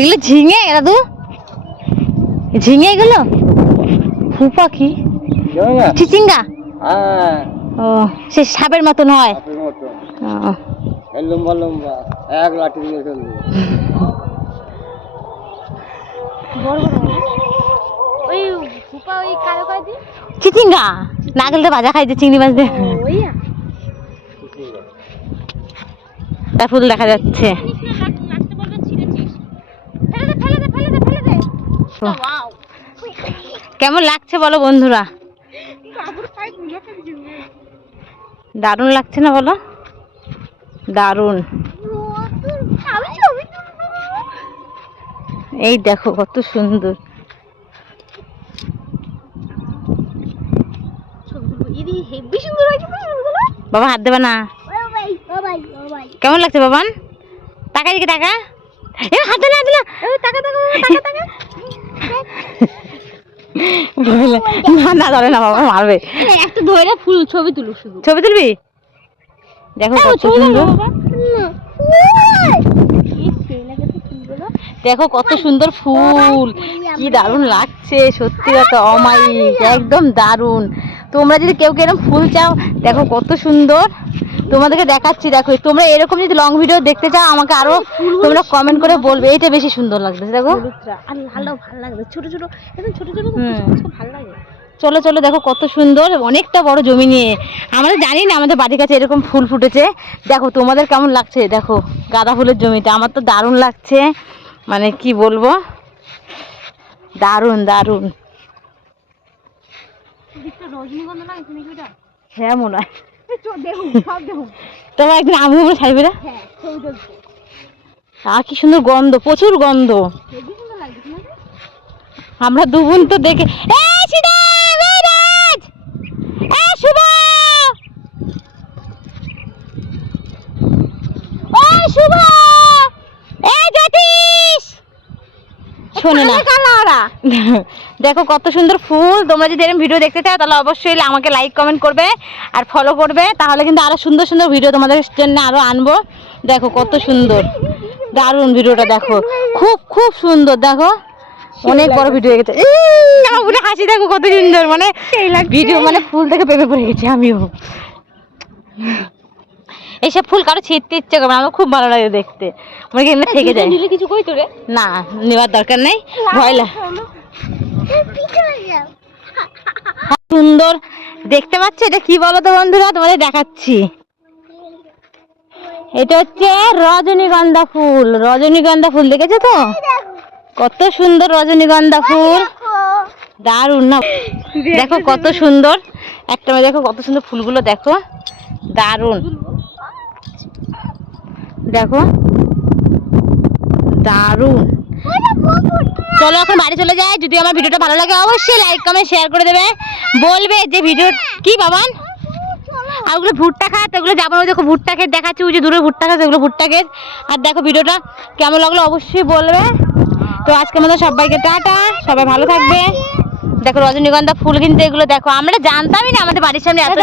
এগুলো ঝিঙে দাদু, ঝিঙে এগুলো ফু পাখি চিচিঙ্গা। ও সে সাপের মতন হয়। লম্বা লম্বা এক লাঠি দিয়ে চলবে। ওই ফুপা ওই কালো কাজি চিচিঙ্গা নাগেল তো ভাজা খাইছে চিংড়ি মাছ দিয়ে। তার ফুল দেখা যাচ্ছে। কেমন লাগছে বলো বন্ধুরা? দারুণ লাগছে না বলো? দারুণ। এই দেখো কত সুন্দর। বাবা হাত দেবে না। কেমন লাগছে বাবান? টাকা দিকে টাকা হাতে না দিলা না ধরে না বাবা মারবে। একটা ধরে ফুল ছবি তুলো, শুধু ছবি তুলবি? দেখো কত সুন্দর, দেখো কত সুন্দর ফুল, কি দারুণ লাগছে সত্যি কথা অমায়িক, একদম দারুণ। তোমরা যদি কেউ কেউ এরকম ফুল চাও দেখো কত সুন্দর, তোমাদেরকে দেখাচ্ছি। দেখো তোমরা এরকম যদি লং ভিডিও দেখতে চাও আমাকে আরো তোমরা কমেন্ট করে বলবে এইটা বেশি সুন্দর লাগছে। দেখো আর লালটাও ভালো লাগবে, ছোট ছোট একদম ছোট ছোট ভালো লাগে। চলো চলো দেখো কত সুন্দর, অনেকটা বড় জমি নিয়ে। আমরা জানি না আমাদের বাড়ির কাছে এরকম ফুল ফুটেছে। দেখো তোমাদের কেমন লাগছে? দেখো গাঁদা ফুলের জমিটা আমার তো দারুণ লাগছে, মানে কি বলবো, দারুণ দারুণ। হ্যাঁ মনে হয় তোমার একদিন আমি ছাড়বি না। আর কি সুন্দর গন্ধ, প্রচুর গন্ধ। আমরা দু বোন তো দেখে শোনে না। দেখো কত সুন্দর ফুল। তোমরা যদি এরকম ভিডিও দেখতে চাও তাহলে অবশ্যই আমাকে লাইক কমেন্ট করবে আর ফলো করবে, তাহলে কিন্তু আরো সুন্দর সুন্দর ভিডিও তোমাদের জন্য আরো আনবো। দেখো কত সুন্দর, দারুণ ভিডিওটা দেখো, খুব খুব সুন্দর। দেখো অনেক বড় ভিডিও হয়ে গেছে। হাসি দেখো কত সুন্দর, মানে ভিডিও মানে ফুল দেখে পেপে পড়ে গেছি আমিও। এইসব ফুল কারো ছিঁড়তে ইচ্ছে করবে, আমার খুব ভালো লাগে দেখতে, আমার এমনি থেকে যায়। কিছু কই তোরে না নেওয়ার দরকার নেই, ভয় লাগে। সুন্দর দেখতে পাচ্ছি। এটা কি বলো তো বন্ধুরা, তোমাদের দেখাচ্ছি। এটা হচ্ছে রজনীগন্ধা ফুল। রজনীগন্ধা ফুল দেখেছো তো? কত সুন্দর রজনীগন্ধা ফুল, দারুণ না? দেখো কত সুন্দর একটা, দেখো কত সুন্দর ফুলগুলো, দেখো দারুণ। দেখো দারুণ। চলো এখন বাড়ি চলে যাই। যদি আমার ভিডিওটা ভালো লাগে অবশ্যই লাইক কমেন্ট শেয়ার করে দেবে, বলবে যে ভিডিও কি বাবান। আর ওগুলো ভুট্টা খাত, ওগুলো যাবো না। দেখো ভুট্টা ক্ষেত দেখাচ্ছি, ওই যে দূরে ভুট্টা খাত, ওগুলো ভুট্টা ক্ষেত। আর দেখো ভিডিওটা কেমন লাগলো অবশ্যই বলবে। তো আজকে আমাদের সবাইকে টাটা, সবাই ভালো থাকবে। দেখো রজনীগন্ধা ফুল কিন্তু এগুলো দেখো আমরা জানতামই না আমাদের বাড়ির সামনে এত